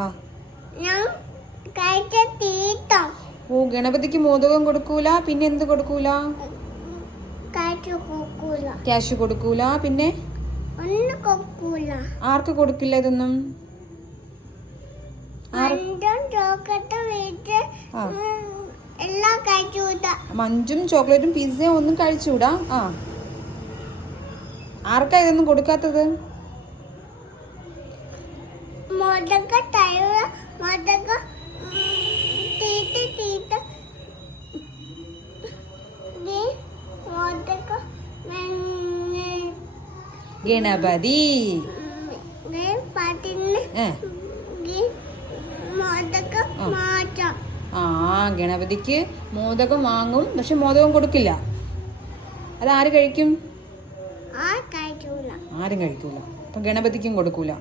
ആ ഞാൻ കഴിച്ച തീറ്റ. ഓ, ഗണപതിക്ക് മോദകം കൊടുക്കൂല, പിന്നെ എന്ത് കൊടുക്കൂല? ക്യാഷ് കൊടുക്കൂല, പിന്നെ ഒന്നും കൊടുക്കൂല. ആർക്ക് കൊടുക്കില്ല ഇതൊന്നും? എല്ലാം കഴിച്ചൂടാ. മഞ്ചും ചോക്ലേറ്റും പിസ്സയും ഒന്നും കഴിച്ചൂടാ. ആ, ആർക്കാ ഇതൊന്നും കൊടുക്കാത്തത്? മോദക തൈര്, മോദക തീറ്റ തീറ്റ മോദക ഗണപതി മോദക മാറ്റം. ആ, ഗണപതിക്ക് മോദകം വാങ്ങും, പക്ഷെ മോദകം കൊടുക്കില്ല. അതാര് കഴിക്കും? കഴിക്കൂല. ആരും കഴിക്കൂല. അപ്പൊ ഗണപതിക്കും കൊടുക്കൂല.